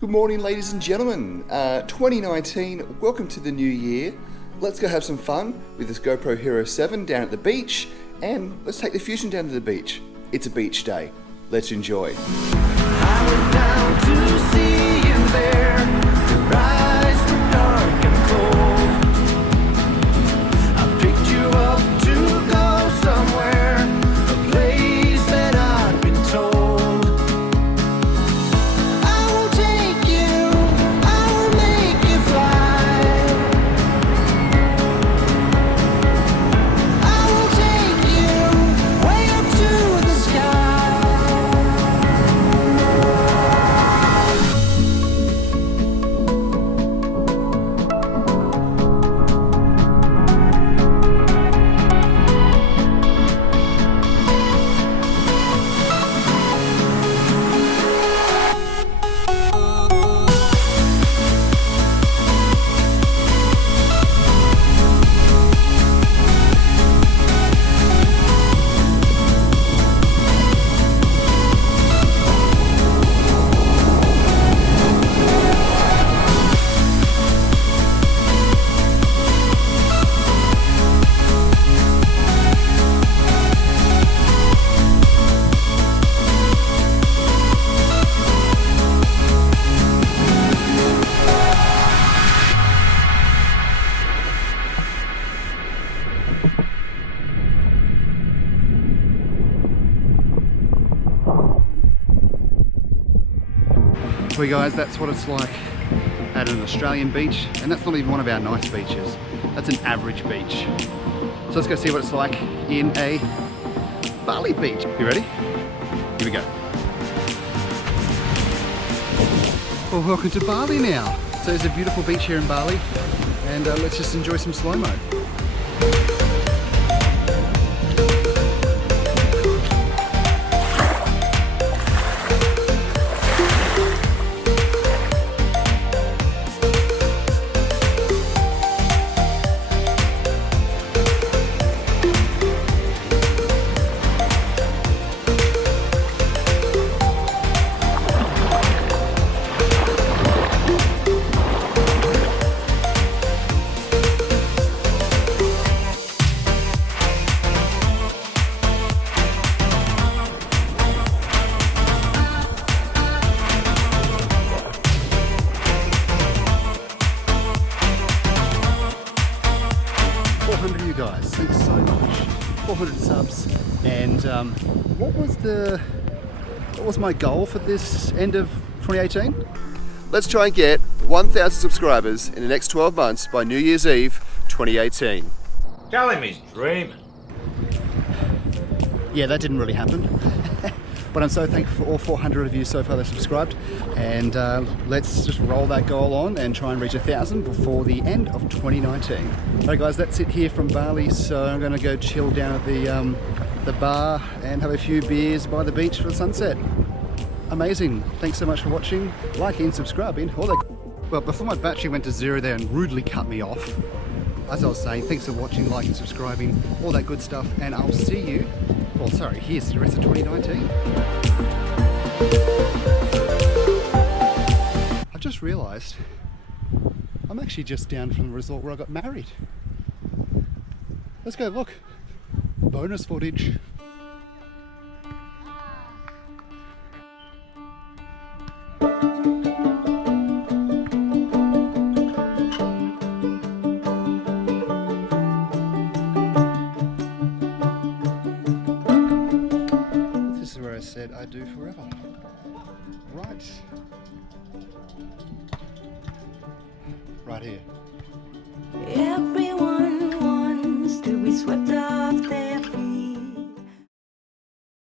Good morning, ladies and gentlemen. 2019, welcome to the new year. Let's go have some fun with this GoPro Hero 7 down at the beach, and let's take the Fusion down to the beach. It's a beach day. Let's enjoy. I went down to see you there, to rise to dark and cold. I picked you up to go somewhere, a place that I'd been told. I will take you, I will make you fly. I will take you way up to the sky. So guys, that's what it's like at an Australian beach, and that's not even one of our nice beaches. That's an average beach. So let's go see what it's like in a Bali beach. You ready? Here we go. Well, welcome to Bali now. So there's a beautiful beach here in Bali, and let's just enjoy some slow-mo. You guys, thanks so much. 400 subs, and what was my goal for this end of 2018? Let's try and get 1,000 subscribers in the next 12 months by New Year's Eve 2018. Tell him he's dreaming. Yeah, that didn't really happen. But I'm so thankful for all 400 of you so far that subscribed, and let's just roll that goal on and try and reach 1,000 before the end of 2019. Alright guys, that's it here from Bali, so I'm going to go chill down at the bar and have a few beers by the beach for the sunset. Amazing. Thanks so much for watching, liking, subscribing, all that. Well, before my battery went to zero there and rudely cut me off, as I was saying, thanks for watching, liking, subscribing, all that good stuff, and I'll see you, well sorry, here's to the rest of 2019. I've just realised I'm actually just down from the resort where I got married. Let's go look. Bonus footage. This is where I said I do forever. Right. Right here.